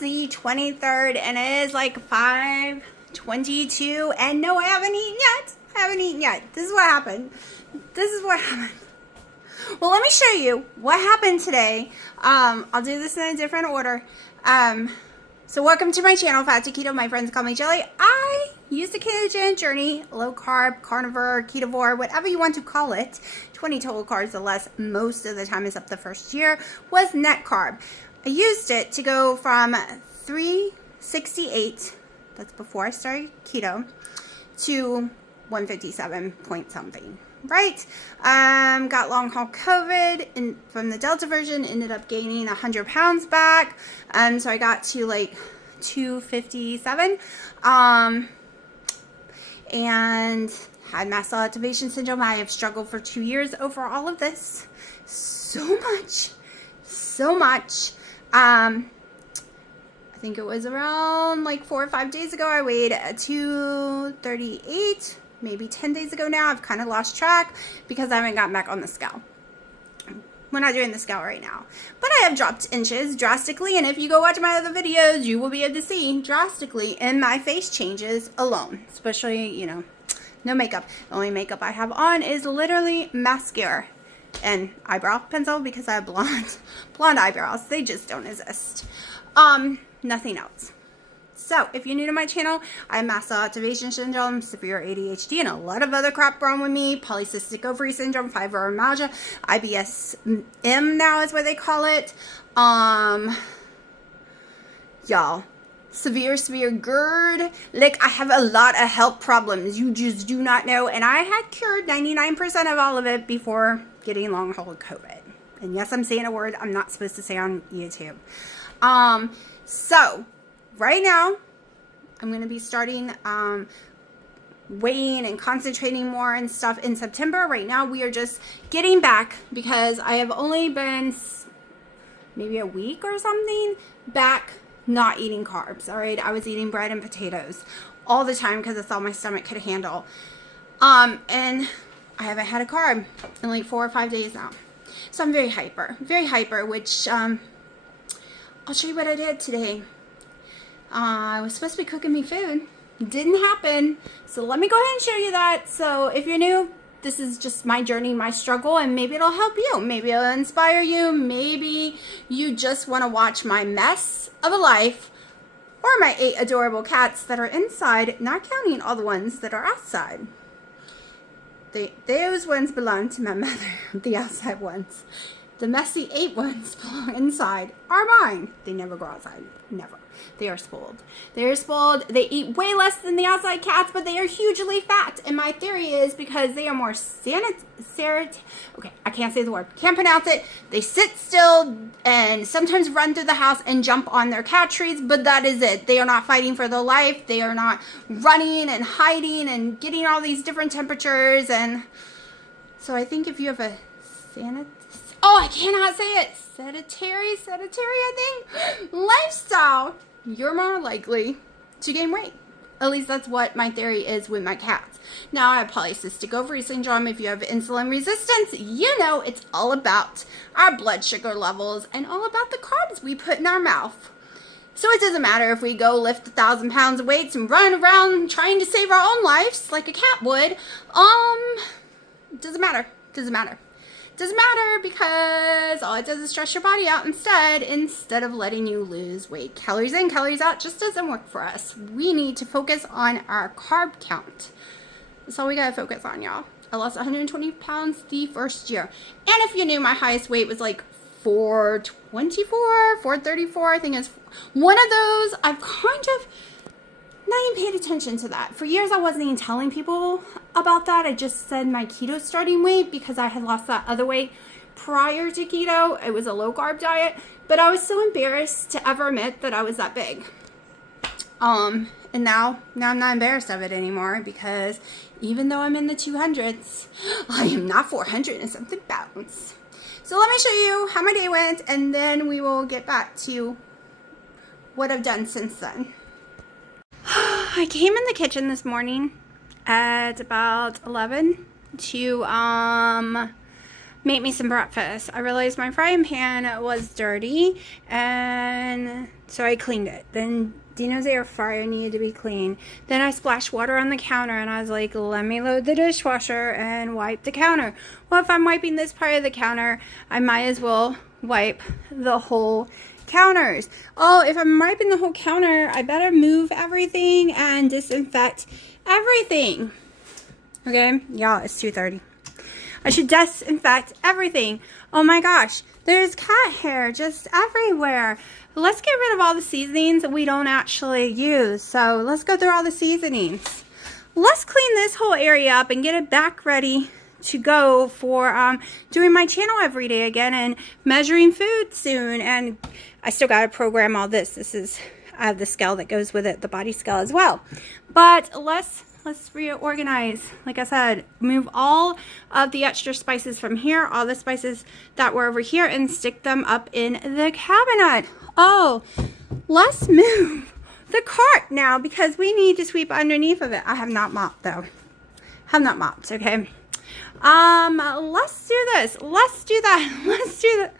the 23rd and it is like 5:22 and no, I haven't eaten yet. This is what happened. Well, let me show you what happened today. I'll do this in a different order. So welcome to my channel, Fat to Keto. My friends call me Jelly. I use the ketogenic journey, low carb, carnivore, ketovore, whatever you want to call it. 20 total carbs or less most of the time, except the first year, was net carb. I used it to go from 368, that's before I started keto, to 157 point something, right? Got long haul COVID from the Delta version, ended up gaining 100 pounds back. So I got to like 257, and had mast cell activation syndrome. I have struggled for 2 years over all of this. So much. I think it was around like 4 or 5 days ago, I weighed 238. Maybe 10 days ago now. I've kind of lost track because I haven't gotten back on the scale. We're not doing the scale right now. But I have dropped inches drastically, and if you go watch my other videos, you will be able to see drastically in my face changes alone. Especially, you know, no makeup. The only makeup I have on is literally mascara and eyebrow pencil because I have blonde eyebrows. They just don't exist. Nothing else. So, if you're new to my channel, I have mast cell activation syndrome, severe ADHD, and a lot of other crap wrong with me. Polycystic ovary syndrome, fibromyalgia, IBS-M now is what they call it. Y'all, severe GERD. Like, I have a lot of health problems. You just do not know. And I had cured 99% of all of it before getting long haul COVID. And yes, I'm saying a word I'm not supposed to say on YouTube. So, right now, I'm going to be starting weighing and concentrating more and stuff in September. Right now, we are just getting back because I have only been maybe a week or something back not eating carbs, all right? I was eating bread and potatoes all the time because that's all my stomach could handle. And I haven't had a carb in like 4 or 5 days now. So I'm very hyper, which I'll show you what I did today. I was supposed to be cooking me food. Didn't happen. So let me go ahead and show you that. So if you're new, this is just my journey, my struggle, and maybe it'll help you. Maybe it'll inspire you. Maybe you just want to watch my mess of a life or my 8 adorable cats that are inside, not counting all the ones that are outside. Those ones belong to my mother, the outside ones. The messy 8 ones belong inside are mine. They never go outside. Never. They are spoiled. They are spoiled. They eat way less than the outside cats, but they are hugely fat. And my theory is because they are more okay, I can't say the word. Can't pronounce it. They sit still and sometimes run through the house and jump on their cat trees, but that is it. They are not fighting for their life. They are not running and hiding and getting all these different temperatures. And so I think if you have a I cannot say it. Sedentary, I think, lifestyle, you're more likely to gain weight. At least that's what my theory is with my cats. Now, I have polycystic ovary syndrome. If you have insulin resistance, you know it's all about our blood sugar levels and all about the carbs we put in our mouth. So it doesn't matter if we go lift 1,000 pounds of weights and run around trying to save our own lives like a cat would. It doesn't matter. Doesn't matter because all it does is stress your body out instead of letting you lose weight. Calories in, calories out just doesn't work for us. We need to focus on our carb count. That's all we gotta focus on, y'all. I lost 120 pounds the first year. And if you knew, my highest weight was like 424, 434. I think it's one of those. I've kind of not even paid attention to that. For years, I wasn't even telling people about that. I just said my keto starting weight because I had lost that other weight prior to keto. It was a low carb diet, but I was so embarrassed to ever admit that I was that big. And now I'm not embarrassed of it anymore because even though I'm in the 200s, I am not 400 and something pounds. So let me show you how my day went, and then we will get back to what I've done since then. I came in the kitchen this morning at about 11 to make me some breakfast. I realized my frying pan was dirty, and so I cleaned it. Then Dino's air fryer needed to be clean. Then I splashed water on the counter, and I was like, let me load the dishwasher and wipe the counter. Well, if I'm wiping this part of the counter, I might as well wipe the whole counters. Oh, if I'm wiping the whole counter, I better move everything and disinfect everything. Okay, y'all, it's 2:30. I should disinfect everything. Oh my gosh, there's cat hair just everywhere. Let's get rid of all the seasonings that we don't actually use. So let's go through all the seasonings. Let's clean this whole area up and get it back ready to go for doing my channel every day again and measuring food soon. And I still got to program all this. This is, I have the scale that goes with it, the body scale as well. But let's reorganize. Like I said, move all of the extra spices from here, all the spices that were over here, and stick them up in the cabinet. Oh, let's move the cart now because we need to sweep underneath of it. I have not mopped though. Have not mopped, okay? Let's do this. Let's do that. Let's do that.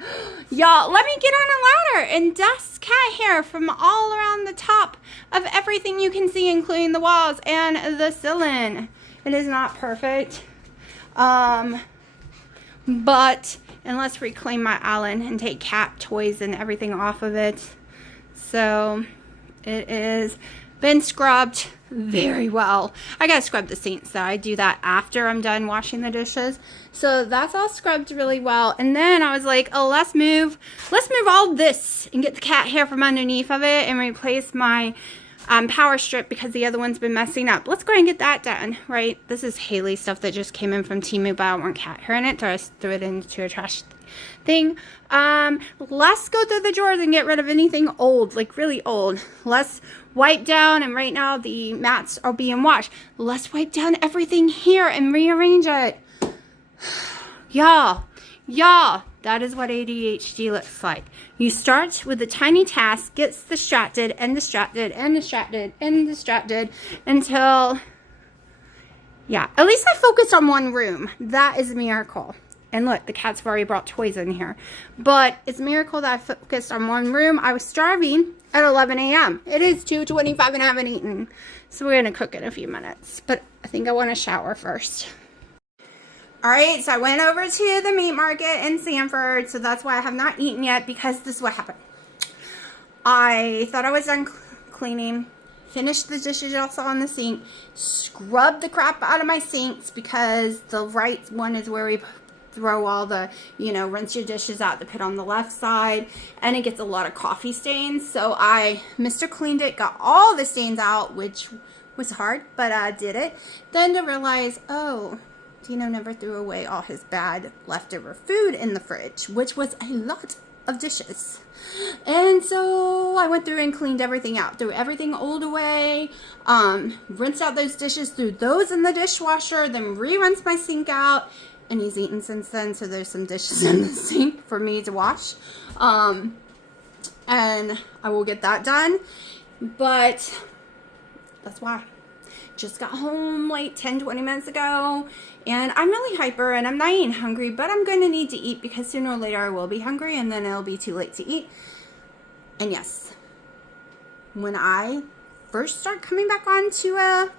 Y'all, let me get on a ladder and dust cat hair from all around the top of everything you can see, including the walls and the ceiling. It is not perfect. But, and let's reclaim my island and take cat toys and everything off of it. So, it is been scrubbed very well. I gotta scrub the sinks though. I do that after I'm done washing the dishes. So that's all scrubbed really well. And then I was like, oh, let's move all this and get the cat hair from underneath of it and replace my power strip because the other one's been messing up. Let's go ahead and get that done, right? This is Haley stuff that just came in from Temu, but I don't want cat hair in it, so I just threw it into a trash thing. Let's go through the drawers and get rid of anything old, like really old. Let's wipe down, and right now the mats are being washed. Let's wipe down everything here and rearrange it. Y'all, that is what ADHD looks like. You start with a tiny task, gets distracted and distracted and distracted and distracted until, yeah, at least I focused on one room. That is a miracle. And look, the cats have already brought toys in here. But it's a miracle that I focused on one room. I was starving at 11 a.m. It is 2:25 and I haven't eaten. So we're going to cook in a few minutes. But I think I want to shower first. Alright, so I went over to the meat market in Sanford. So that's why I have not eaten yet, because this is what happened. I thought I was done cleaning. Finished the dishes y'all saw in the sink. Scrubbed the crap out of my sinks because the right one is where we throw all the, rinse your dishes out to put on the left side, and it gets a lot of coffee stains. So I cleaned it, got all the stains out, which was hard, but I did it. Then to realize, oh, Dino never threw away all his bad leftover food in the fridge, which was a lot of dishes. And so I went through and cleaned everything out, threw everything old away, rinsed out those dishes, threw those in the dishwasher, then re-rinsed my sink out. And he's eaten since then, so there's some dishes in the sink for me to wash. And I will get that done. But that's why. Just got home like 10-20 minutes ago. And I'm really hyper and I'm not even hungry, but I'm going to need to eat because sooner or later I will be hungry and then it'll be too late to eat. And yes, when I first start coming back onto a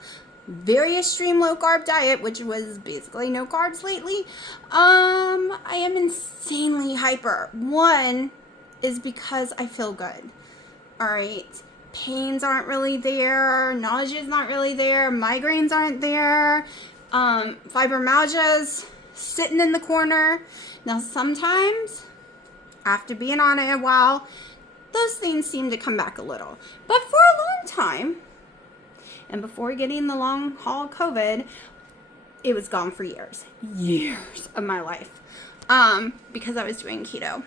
very extreme low carb diet, which was basically no carbs lately, I am insanely hyper. One is because I feel good. Alright, pains aren't really there, nausea is not really there, migraines aren't there, fibromyalgia's sitting in the corner. Now sometimes, after being on it a while, those things seem to come back a little. But for a long time, and before getting the long haul COVID, it was gone for years of my life, because I was doing keto.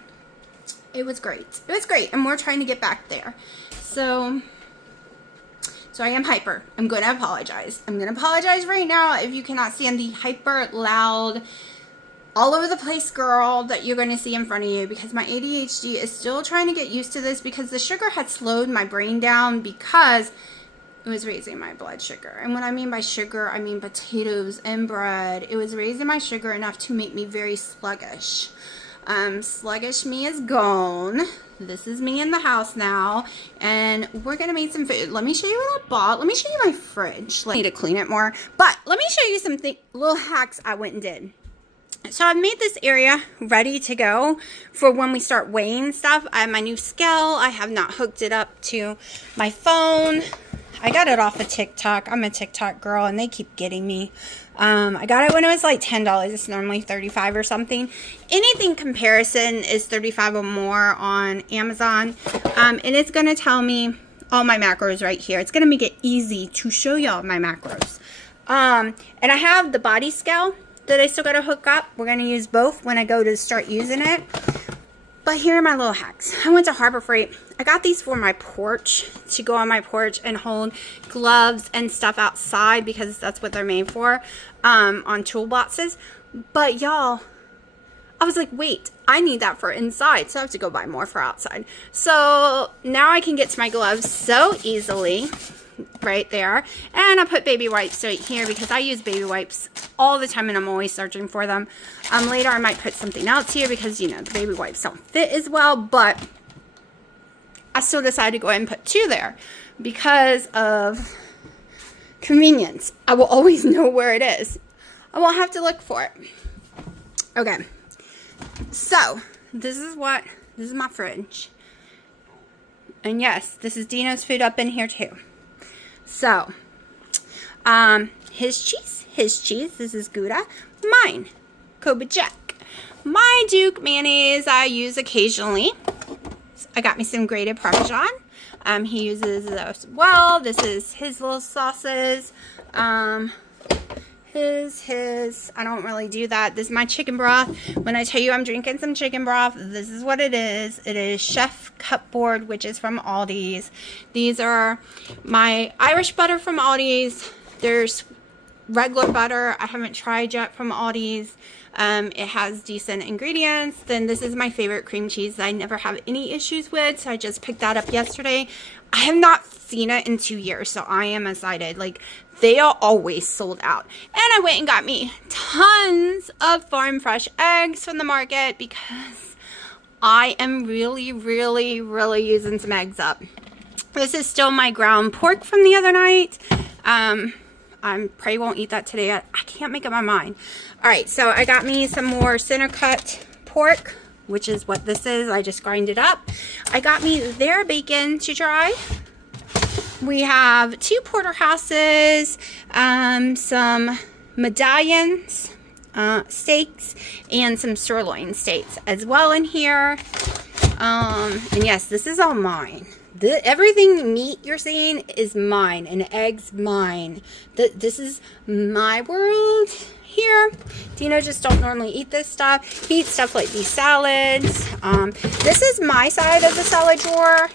It was great. And we're trying to get back there. So I am hyper. I'm going to apologize. I'm going to apologize right now if you cannot stand the hyper loud, all over the place girl that you're going to see in front of you, because my ADHD is still trying to get used to this, because the sugar had slowed my brain down, because it was raising my blood sugar. And when I mean by sugar, I mean potatoes and bread. It was raising my sugar enough to make me very sluggish. Sluggish me is gone. This is me in the house now, and we're gonna make some food. Let me show you what I bought. Let me show you my fridge. I need to clean it more, but let me show you some little hacks I went and did. So I've made this area ready to go for when we start weighing stuff. I have my new scale. I have not hooked it up to my phone. I got it off of TikTok. I'm a TikTok girl, and they keep getting me. I got it when it was like $10. It's normally $35 or something. Anything comparison is $35 or more on Amazon. And it's going to tell me all my macros right here. It's going to make it easy to show y'all my macros. And I have the body scale that I still got to hook up. We're going to use both when I go to start using it. But here are my little hacks. I went to Harbor Freight. I got these for my porch, to go on my porch and hold gloves and stuff outside, because that's what they're made for, on toolboxes. But y'all, I was like, wait, I need that for inside, so I have to go buy more for outside. So now I can get to my gloves so easily. Right there. And I put baby wipes right here because I use baby wipes all the time and I'm always searching for them. Later I might put something else here because, you know, the baby wipes don't fit as well, but I still decided to go ahead and put 2 there because of convenience. I will always know where it is. I won't have to look for it. Okay. So, this is my fridge. And yes, this is Dino's food up in here too. So, his cheese, this is Gouda, mine, Kobe Jack. My Duke mayonnaise I use occasionally. I got me some grated Parmesan. He uses those as well. This is his little sauces. I don't really do that. This is my chicken broth. When I tell you I'm drinking some chicken broth, this is what it is. It is Chef Cupboard, which is from Aldi's. These are my Irish butter from Aldi's. There's regular butter I haven't tried yet from Aldi's. It has decent ingredients. Then this is my favorite cream cheese that I never have any issues with, so I just picked that up yesterday. I have not seen it in 2 years, so I am excited. Like, they are always sold out. And I went and got me tons of farm fresh eggs from the market because I am really using some eggs up. This is still my ground pork from the other night. I probably won't eat that today. I can't make up my mind. All right, so I got me some more center cut pork, which is what this is. I just grind it up. I got me their bacon to try. We have 2 porterhouses, some medallions, steaks, and some sirloin steaks as well in here. And yes, this is all mine. Everything meat you're seeing is mine, and eggs mine. This is my world here. Dino just don't normally eat this stuff. He eats stuff like these salads. This is my side of the salad drawer.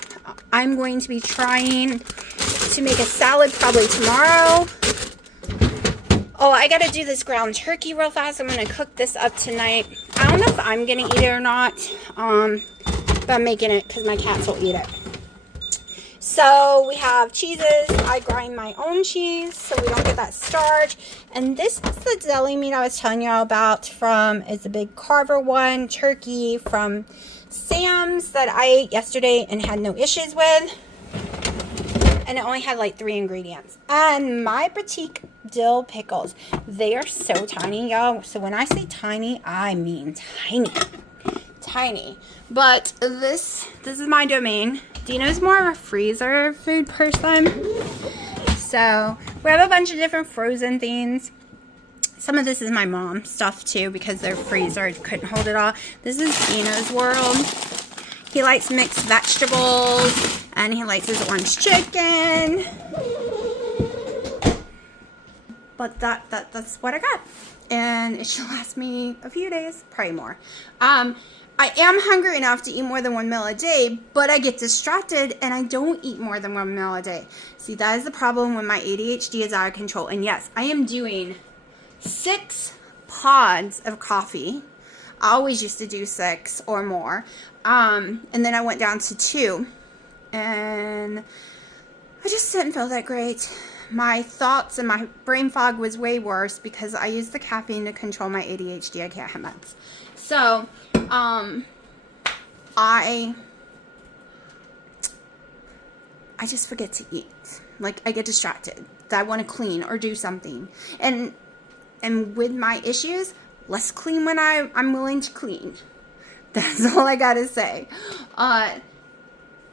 I'm going to be trying to make a salad probably tomorrow. Oh, I gotta do this ground turkey real fast. I'm gonna cook this up tonight. I don't know if I'm gonna eat it or not, but I'm making it because my cats will eat it. So we have cheeses. I grind my own cheese so we don't get that starch. And this is the deli meat I was telling you all about from, it's a big carver one, turkey from Sam's that I ate yesterday and had no issues with. And it only had like 3 ingredients. And my boutique dill pickles. They are so tiny, y'all. So when I say tiny, I mean tiny. Tiny. But this is my domain. Dino's more of a freezer food person. So we have a bunch of different frozen things. Some of this is my mom's stuff too because their freezer couldn't hold it all. This is Dino's world. He likes mixed vegetables and he likes his orange chicken. But that's what I got. And it should last me a few days, probably more. I am hungry enough to eat more than 1 meal a day, but I get distracted and I don't eat more than 1 meal a day. See, that is the problem when my ADHD is out of control. And yes, I am doing 6 pods of coffee. I always used to do 6 or more. And then I went down to 2. And I just didn't feel that great. My thoughts and my brain fog was way worse because I used the caffeine to control my ADHD. I can't have meds. So, I just forget to eat. Like, I get distracted. I want to clean or do something. And with my issues, less clean when I'm willing to clean. That's all I gotta say.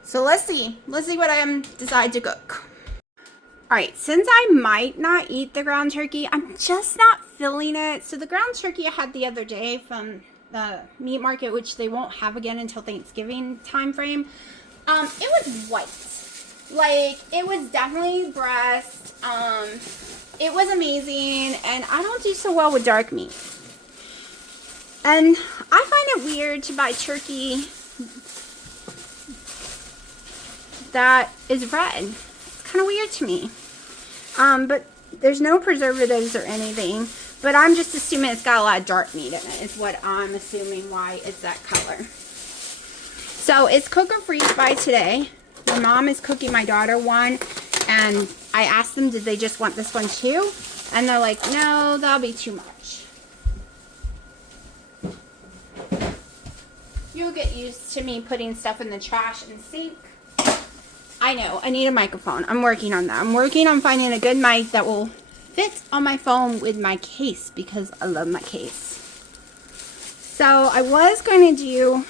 So let's see. Let's see what I decide to cook. Alright, since I might not eat the ground turkey, I'm just not feeling it. So the ground turkey I had the other day from the meat market, which they won't have again until Thanksgiving time frame, it was white. Like, it was definitely breast. It was amazing, and I don't do so well with dark meat. And I find it weird to buy turkey that is red. It's kind of weird to me. But there's no preservatives or anything. But I'm just assuming it's got a lot of dark meat in it, is what I'm assuming why it's that color. So it's cook or freeze by today. My mom is cooking my daughter one, and I asked them, did they just want this one too? And they're like, no, that'll be too much. You'll get used to me putting stuff in the trash and sink. I know, I need a microphone. I'm working on that. I'm working on finding a good mic that will fit on my phone with my case because I love my case. So I was going to do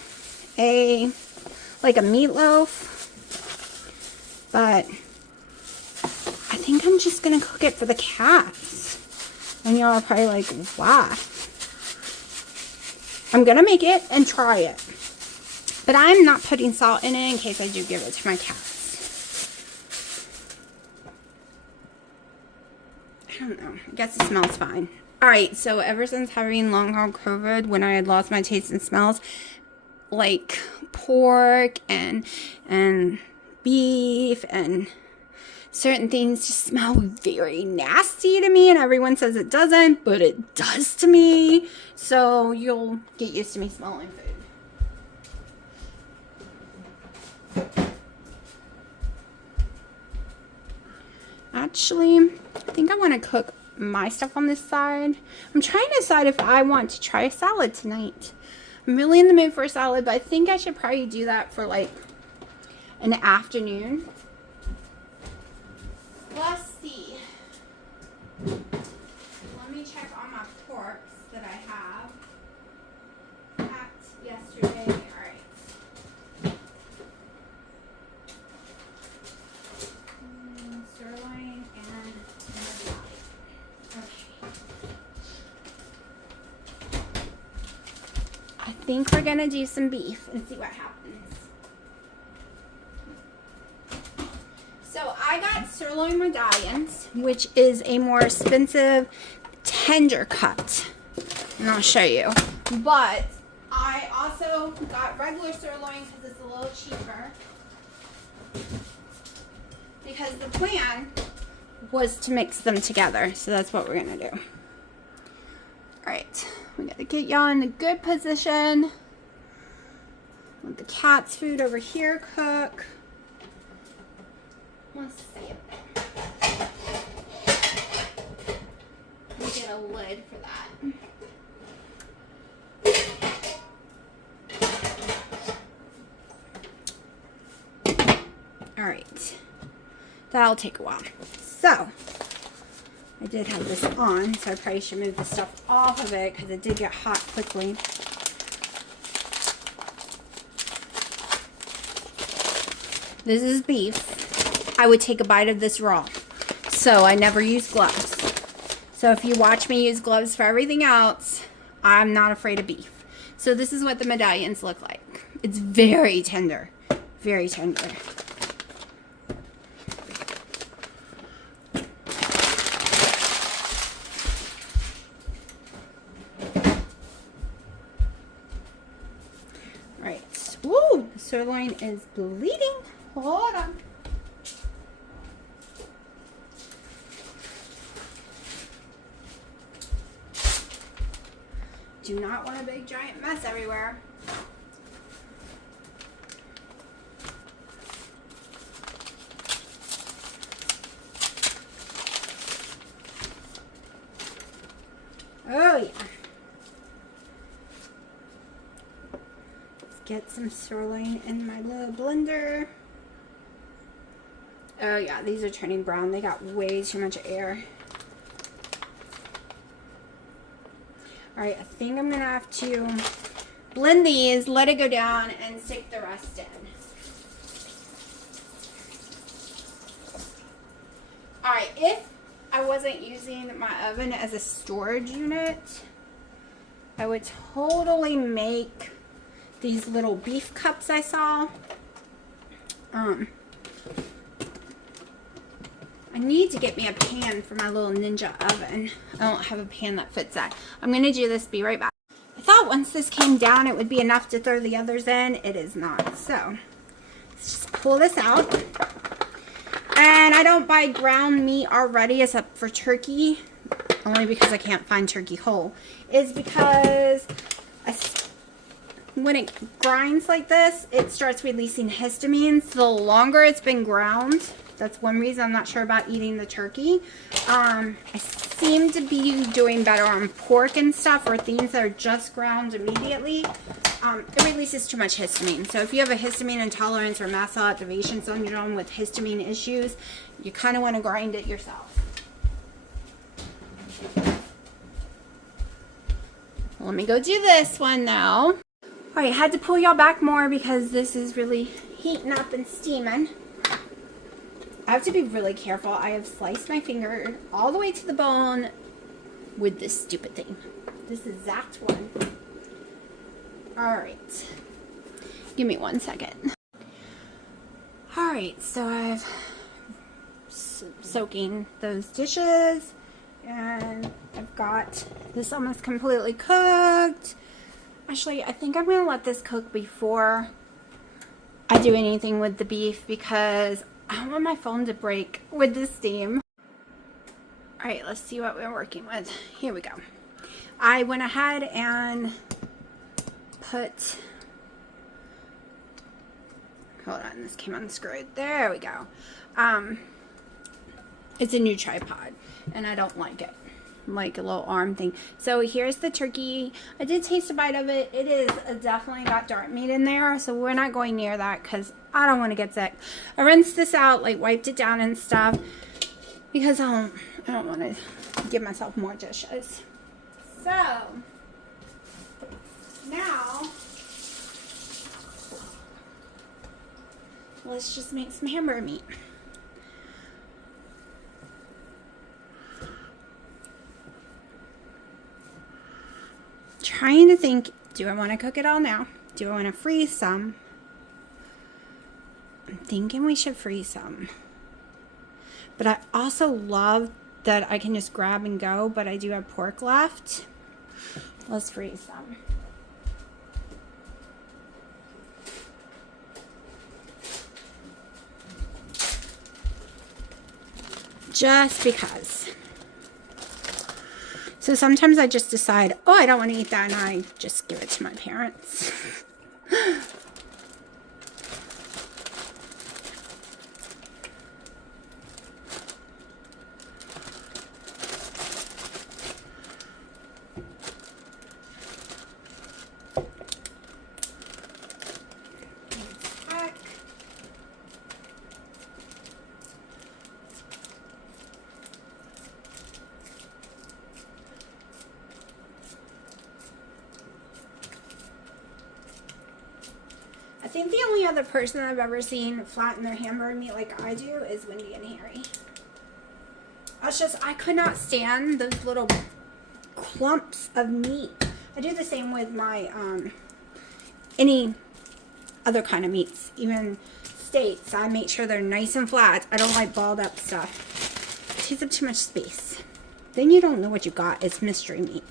a meatloaf, but I think I'm just going to cook it for the cats. And y'all are probably like, why? I'm going to make it and try it. But I'm not putting salt in it in case I do give it to my cats. I don't know. I guess it smells fine. Alright, so ever since having long haul COVID, when I had lost my taste and smells, like pork and beef and certain things just smell very nasty to me, and everyone says it doesn't, but it does to me. So you'll get used to me smelling food. Actually, I think I want to cook my stuff on this side. I'm trying to decide if I want to try a salad tonight. I'm really in the mood for a salad, but I think I should probably do that for like an afternoon. Let's see. Let me check on my porks that I have. Packed yesterday. Alright. Sirloin and okay. I think we're gonna do some beef and see what happens. So I got sirloin medallions, which is a more expensive tender cut, and I'll show you. But I also got regular sirloin because it's a little cheaper. Because the plan was to mix them together, so that's what we're gonna do. All right, we gotta get y'all in a good position. Let the cat's food over here cook. Let's see. We'll get a lid for that. All right. That'll take a while. So, I did have this on, so I probably should move the stuff off of it because it did get hot quickly. This is beef. I would take a bite of this raw. So, I never use gloves. So, if you watch me use gloves for everything else, I'm not afraid of beef. So, this is what the medallions look like. It's very tender. Very tender. Woo! The sirloin is bleeding. Hold on. Do not want a big giant mess everywhere. get some sirloin in my little blender. Oh yeah, these are turning brown. They got way too much air. Alright, I think I'm going to have to blend these, let it go down, and stick the rest in. Alright, if I wasn't using my oven as a storage unit, I would totally make these little beef cups I saw. I need to get me a pan for my little Ninja oven. I don't have a pan that fits that. I'm going to do this, be right back. I thought once this came down it would be enough to throw the others in. It is not. So, let's just pull this out. And I don't buy ground meat already except for turkey. Only because I can't find turkey whole. Is because when it grinds like this, it starts releasing histamine. So the longer it's been ground, that's one reason I'm not sure about eating the turkey. I seem to be doing better on pork and stuff, or things that are just ground immediately. It releases too much histamine. So if you have a histamine intolerance or mast cell activation syndrome with histamine issues, you kind of want to grind it yourself. Let me go do this one now. Alright, had to pull y'all back more because this is really heating up and steaming. I have to be really careful. I have sliced my finger all the way to the bone with this stupid thing. This exact one. Alright. Give me 1 second. Alright, so I've soaking those dishes. And I've got this almost completely cooked. Actually, I think I'm going to let this cook before I do anything with the beef because I don't want my phone to break with the steam. Alright, let's see what we're working with. Here we go. I went ahead and put... Hold on, this came unscrewed. There we go. It's a new tripod, and I don't like it. Like a little arm thing. So here's the turkey. I did taste a bite of it. It is definitely got dark meat in there, so we're not going near that because I don't want to get sick. I rinsed this out, like wiped it down and stuff because I don't want to give myself more dishes. So now let's just make some hamburger meat. Trying to think, do I want to cook it all now? Do I want to freeze some? I'm thinking we should freeze some. But I also love that I can just grab and go, but I do have pork left. Let's freeze some. Just because. So sometimes I just decide, oh, I don't want to eat that, and I just give it to my parents. I think the only other person I've ever seen flatten their hamburger meat like I do is Wendy and Harry. I could not stand those little clumps of meat. I do the same with my, any other kind of meats, even steaks. I make sure they're nice and flat. I don't like balled up stuff. It takes up too much space. Then you don't know what you got. It's mystery meat.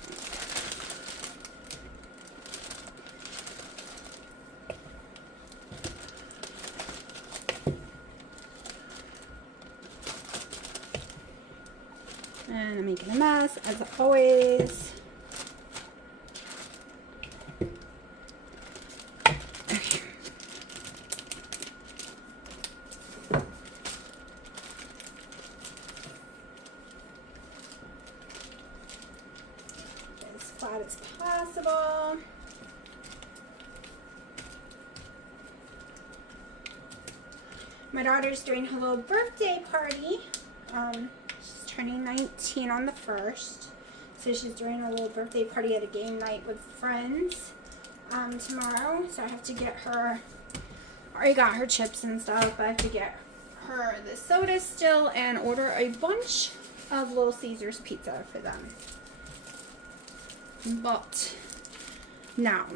And I'm making a mess, as always. Okay. As flat as possible. My daughter's doing her little birthday party. She's turning 19 on the 1st. So she's doing a little birthday party at a game night with friends tomorrow. So I have to get her, I already got her chips and stuff, but I have to get her the soda still and order a bunch of Little Caesars pizza for them. But now,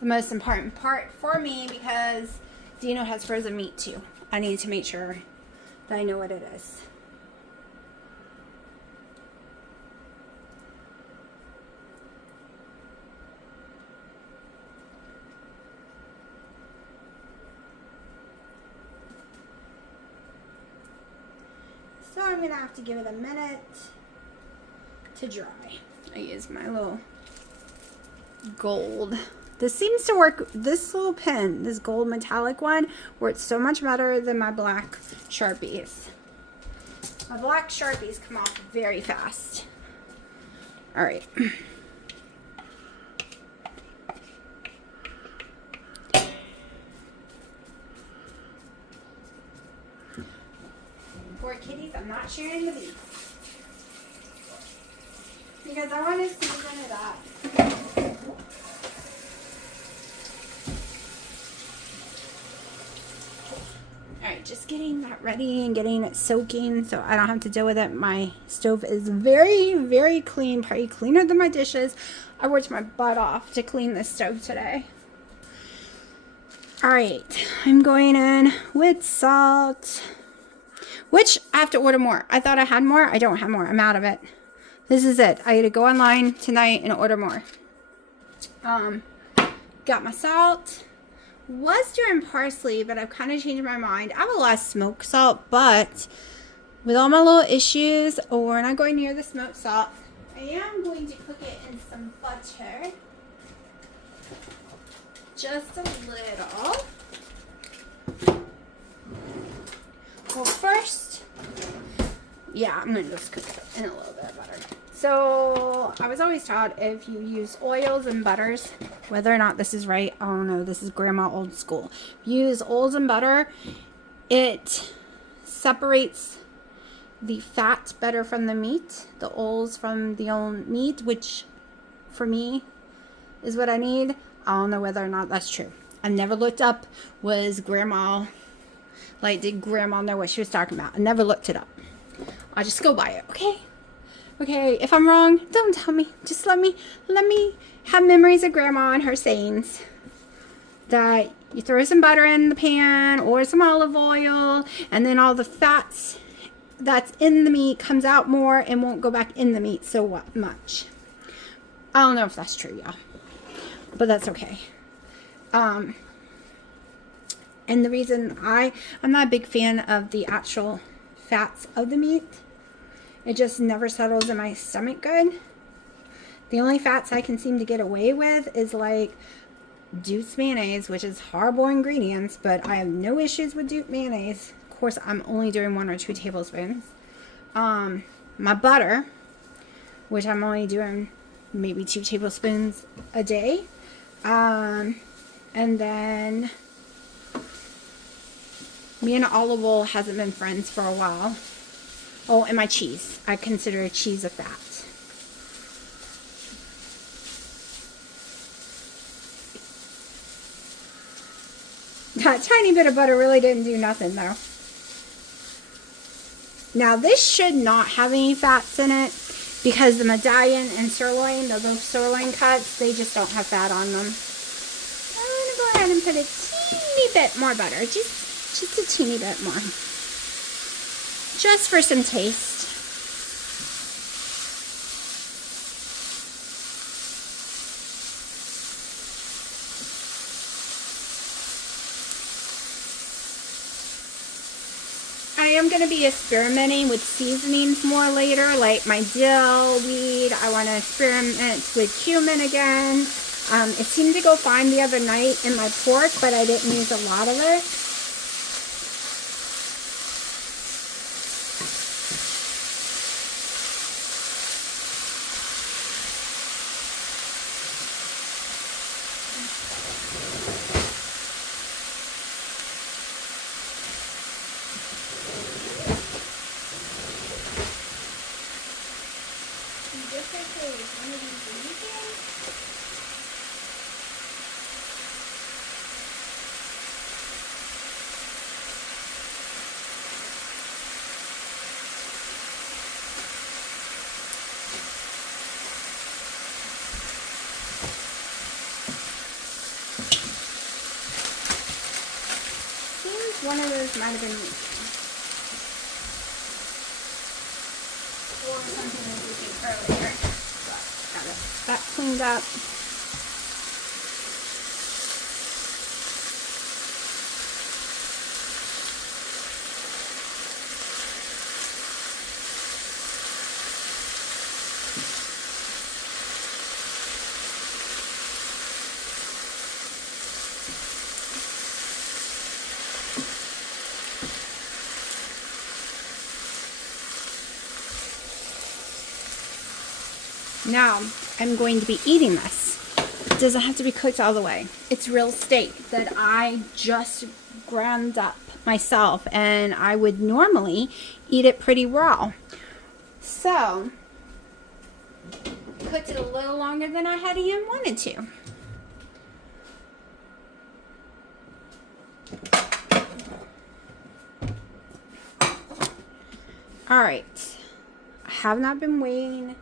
the most important part for me, because Dino has frozen meat too. I need to make sure that I know what it is. So I'm going to have to give it a minute to dry. I use my little gold. This seems to work, this little pen, this gold metallic one, works so much better than my black Sharpies. My black Sharpies come off very fast. All right. Poor kitties, I'm not sharing the meat. Because I want to season it up. Alright, just getting that ready and getting it soaking so I don't have to deal with it. My stove is very, very clean, probably cleaner than my dishes. I worked my butt off to clean this stove today. Alright, I'm going in with salt, which I have to order more. I thought I had more. I don't have more. I'm out of it. This is it. I had to go online tonight and order more. Got my salt. Was doing parsley, but I've kind of changed my mind. I have a lot of smoked salt, but with all my little issues, we're not going near the smoked salt. I am going to cook it in some butter. Just a little. Well, first, yeah, I'm going to just cook it in a little bit of butter. So, I was always taught if you use oils and butters, whether or not this is right, I don't know, this is grandma old school. If you use oils and butter, it separates the fat better from the meat, the oils from the old meat, which for me is what I need. I don't know whether or not that's true. I never looked up, was grandma, like, did grandma know what she was talking about? I never looked it up. I just go by it, okay? Okay, if I'm wrong, don't tell me. Just let me have memories of grandma and her sayings. That you throw some butter in the pan or some olive oil, and then all the fats that's in the meat comes out more and won't go back in the meat so much. I don't know if that's true, y'all. But that's okay. And the reason I'm not a big fan of the actual fats of the meat. It just never settles in my stomach good. The only fats I can seem to get away with is like Duke's mayonnaise, which is horrible ingredients, but I have no issues with Duke mayonnaise. Of course, I'm only doing 1 or 2 tablespoons. My butter, which I'm only doing maybe 2 tablespoons a day. And then me and olive oil hasn't been friends for a while. Oh, and my cheese. I consider cheese a fat. That tiny bit of butter really didn't do nothing, though. Now, this should not have any fats in it because the medallion and sirloin, those sirloin cuts, they just don't have fat on them. I'm going to go ahead and put a teeny bit more butter. Just a teeny bit more. Just for some taste. I am going to be experimenting with seasonings more later, like my dill weed. I want to experiment with cumin again. It seemed to go fine the other night in my pork, but I didn't use a lot of it. One of those might have been leaking. Or something was leaking earlier. But got it. That cleaned up. Now, I'm going to be eating this. It doesn't have to be cooked all the way. It's real steak that I just ground up myself, and I would normally eat it pretty raw. So, cooked it a little longer than I had even wanted to. Alright, I have not been weighing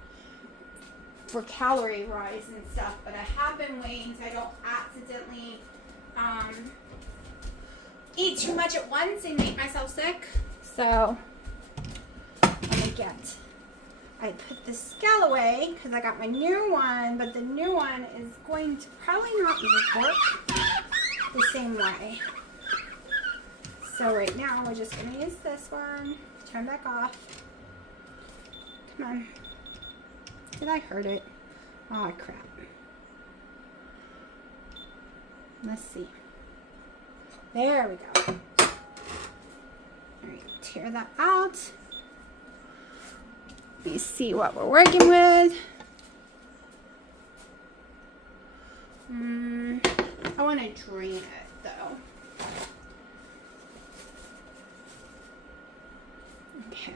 for calorie rise and stuff, but I have been weighing so I don't accidentally eat too much at once and make myself sick. So I put the scale away because I got my new one, but the new one is going to probably not work the same way. So right now we're just going to use this one. Turn back off. Come on. Did I hurt it? Oh, crap. Let's see. There we go. Alright, tear that out. Let me see what we're working with. I want to drain it, though. Okay.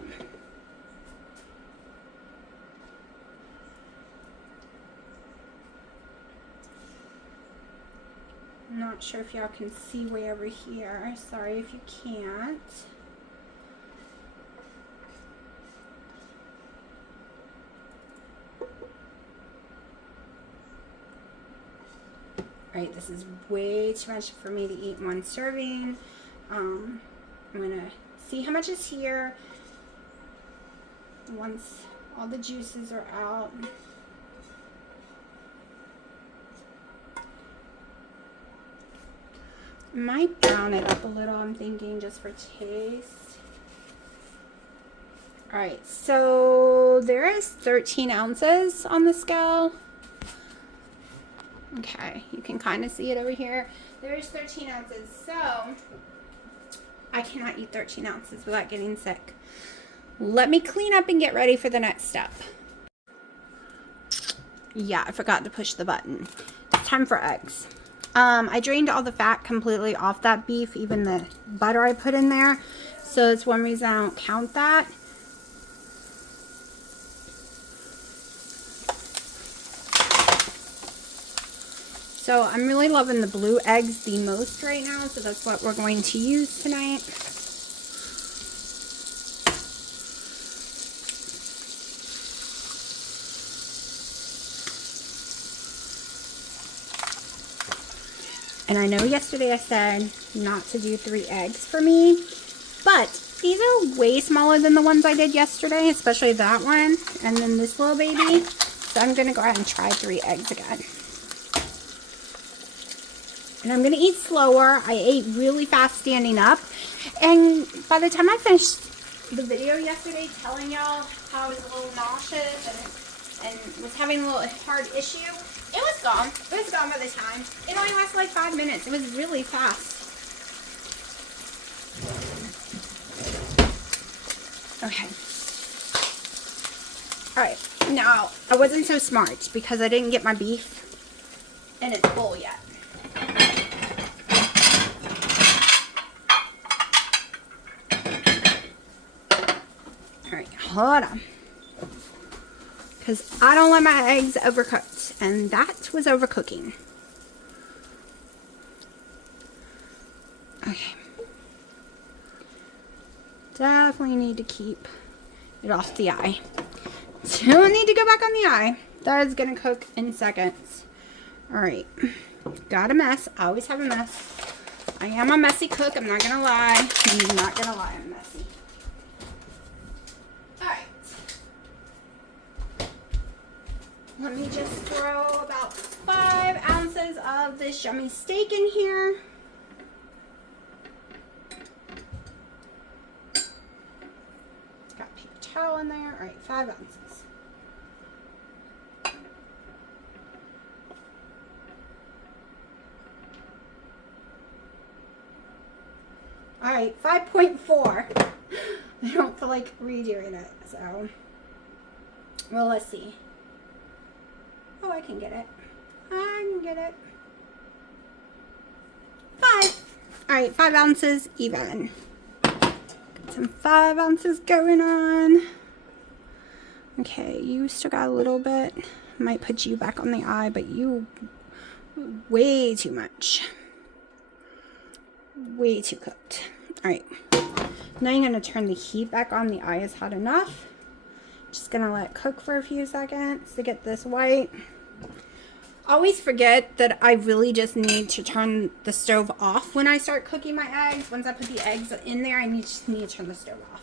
I'm not sure if y'all can see way over here. Sorry if you can't. Alright, this is way too much for me to eat in one serving. I'm going to see how much is here once all the juices are out. Might brown it up a little, I'm thinking, just for taste. Alright, so there is 13 ounces on the scale. Okay, you can kind of see it over here. There's 13 ounces, so I cannot eat 13 ounces without getting sick. Let me clean up and get ready for the next step. Yeah, I forgot to push the button. It's time for eggs. I drained all the fat completely off that beef, even the butter I put in there. So that's one reason I don't count that. So I'm really loving the blue eggs the most right now, so that's what we're going to use tonight. And I know yesterday I said not to do 3 eggs for me, but these are way smaller than the ones I did yesterday, especially that one, and then this little baby. So I'm going to go ahead and try 3 eggs again. And I'm going to eat slower. I ate really fast standing up. And by the time I finished the video yesterday telling y'all how I was a little nauseous and was having a little hard issue, it was gone. It was gone by the time. It only lasted like 5 minutes. It was really fast. Okay. Alright. Now, I wasn't so smart because I didn't get my beef in its bowl yet. Alright, hold on. Because I don't like my eggs overcooked. And that was overcooking. Okay. Definitely need to keep it off the eye. Don't need to go back on the eye. That is going to cook in seconds. Alright. Got a mess. I always have a mess. I am a messy cook. I'm not going to lie. I'm not going to lie. I'm messy. All right. Let me just throw about 5 ounces of this yummy steak in here. Got paper towel in there. All right, 5 ounces. All right, 5.4. I don't feel like redoing it, so. Well, let's see. Oh, I can get it. I can get it. 5. All right, 5 ounces even. Got some 5 ounces going on. Okay, you still got a little bit. Might put you back on the eye, but you way too much. Way too cooked. All right, now you're gonna turn the heat back on. The eye is hot enough. Just gonna let it cook for a few seconds to get this white. Always forget that I really just need to turn the stove off when I start cooking my eggs. Once I put the eggs in there, I just need to turn the stove off.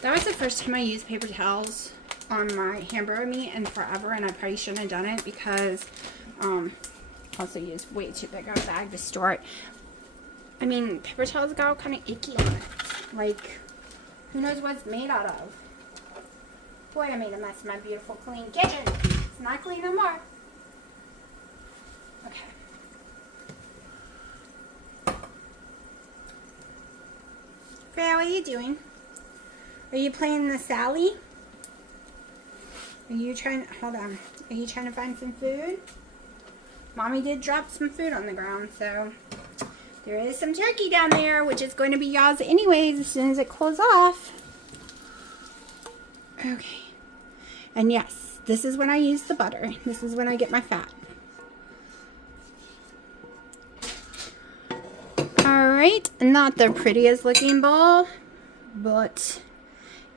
That was the first time I used paper towels on my hamburger meat in forever, and I probably shouldn't have done it because also used way too big of a bag to store it. I mean, paper towels got all kind of icky on it. Like, who knows what it's made out of? Boy, I made a mess of my beautiful clean kitchen. It's not clean no more. Okay. Freya, what are you doing? Are you playing the Sally? Are you trying, hold on. Are you trying to find some food? Mommy did drop some food on the ground, so there is some turkey down there, which is going to be y'all's anyways as soon as it cools off. Okay. And yes, this is when I use the butter. This is when I get my fat. Alright, not the prettiest looking bowl, but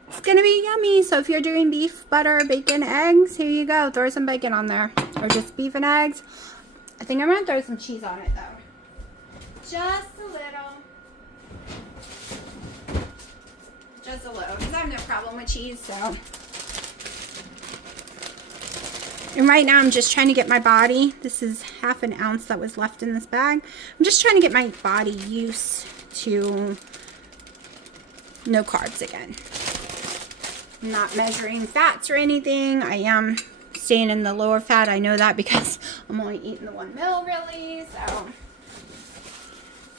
it's gonna be yummy. So if you're doing beef, butter, bacon, eggs, here you go. Throw some bacon on there. Or just beef and eggs. I think I'm gonna throw some cheese on it though. Just a little. Just a little. Because I have no problem with cheese, so. And right now I'm just trying to get my body. This is ½ an ounce that was left in this bag. I'm just trying to get my body used to no carbs again. I'm not measuring fats or anything. I am staying in the lower fat. I know that because I'm only eating the 1 meal really. So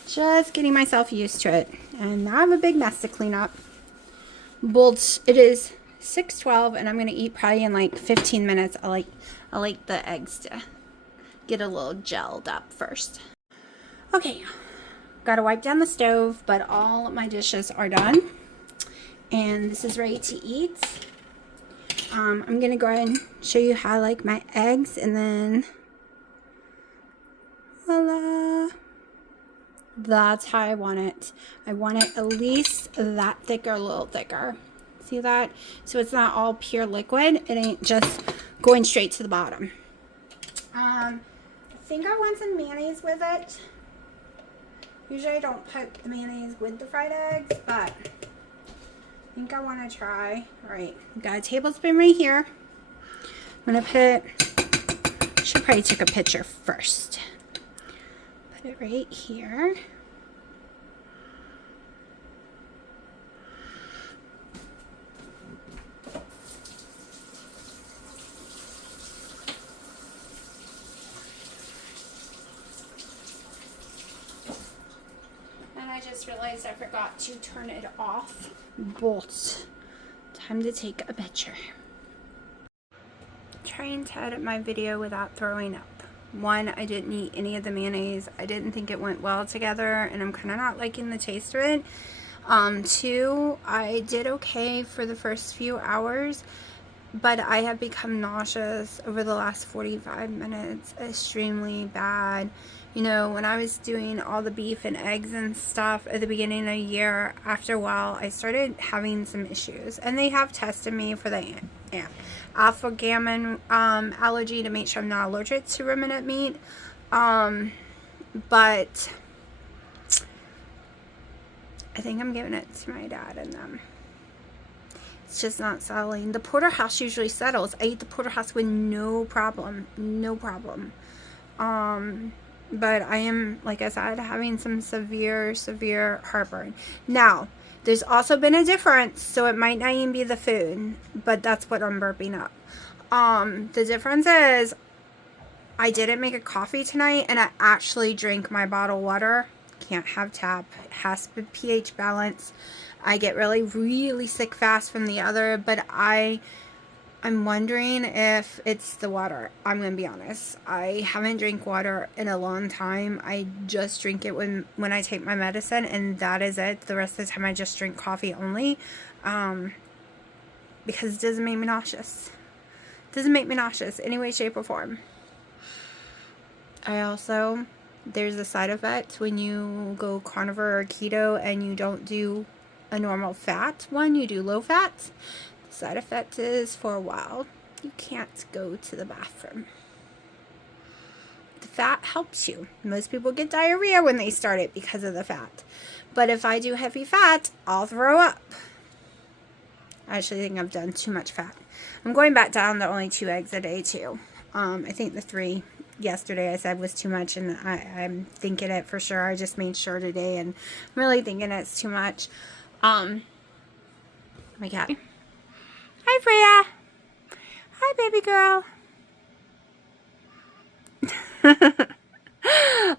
just getting myself used to it. And now I have a big mess to clean up. But it is 6:12 and I'm going to eat probably in like 15 minutes. I like the eggs to get a little gelled up first. Okay. Got to wipe down the stove, but all my dishes are done. And this is ready to eat. I'm going to go ahead and show you how I like my eggs. And then, voila. That's how I want it. I want it at least that thick or a little thicker. See that? So it's not all pure liquid. It ain't just going straight to the bottom. I think I want some mayonnaise with it. Usually I don't put the mayonnaise with the fried eggs, but I think I want to try. All right, got a tablespoon right here. I'm going to put, should probably take a picture first. Put it right here. I just realized I forgot to turn it off. But time to take a picture. Trying to edit my video without throwing up. 1, I didn't eat any of the mayonnaise. I didn't think it went well together and I'm kind of not liking the taste of it. 2, I did okay for the first few hours, but I have become nauseous over the last 45 minutes. Extremely bad. You know, when I was doing all the beef and eggs and stuff at the beginning of the year, after a while, I started having some issues. And they have tested me for the alpha gamma allergy to make sure I'm not allergic to ruminant meat. But I think I'm giving it to my dad and them. It's just not settling. The porterhouse usually settles. I eat the porterhouse with no problem. No problem. But I am, like I said, having some severe heartburn. Now, there's also been a difference, so it might not even be the food, but that's what I'm burping up. The difference is I didn't make a coffee tonight, and I actually drank my bottled water. Can't have tap. It has to be pH balance. I get really sick fast from the other, but I'm wondering if it's the water. I'm going to be honest. I haven't drank water in a long time. I just drink it when I take my medicine, and that is it. The rest of the time I just drink coffee only, because it doesn't make me nauseous. It doesn't make me nauseous any way, shape, or form. There's a side effect when you go carnivore or keto and you don't do a normal fat one, you do low fat. The side effect is, for a while, you can't go to the bathroom. The fat helps you. Most people get diarrhea when they start it because of the fat. But if I do heavy fat, I'll throw up. I actually think I've done too much fat. I'm going back down to only 2 eggs a day too. I think the 3 yesterday I said was too much, and I'm thinking it for sure. I just made sure today, and I'm really thinking it's too much. My cat. Hi, Freya. Hi, baby girl.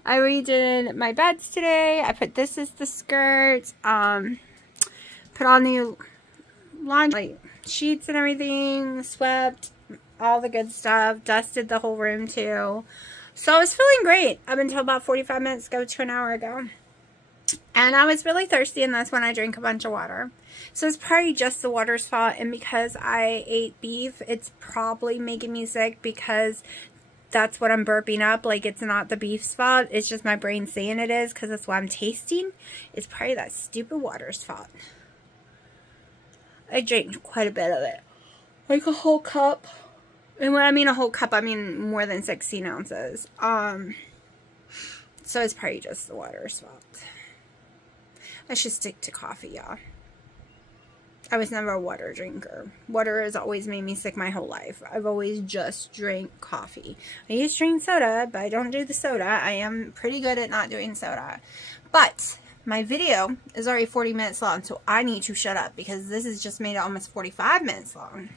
I redid my beds today. I put this as the skirt. Put on new laundry sheets and everything. Swept. All the good stuff. Dusted the whole room too. So I was feeling great up until about 45 minutes ago to an hour ago. And I was really thirsty, and that's when I drank a bunch of water. So it's probably just the water's fault, and because I ate beef, it's probably making me sick because that's what I'm burping up. Like, it's not the beef's fault. It's just my brain saying it is because that's what I'm tasting. It's probably that stupid water's fault. I drank quite a bit of it. Like a whole cup. And when I mean a whole cup, I mean more than 16 ounces. So it's probably just the water's fault. I should stick to coffee, y'all. I was never a water drinker. Water has always made me sick my whole life. I've always just drank coffee. I used to drink soda, but I don't do the soda. I am pretty good at not doing soda. But my video is already 40 minutes long, so I need to shut up because this has just made it almost 45 minutes long.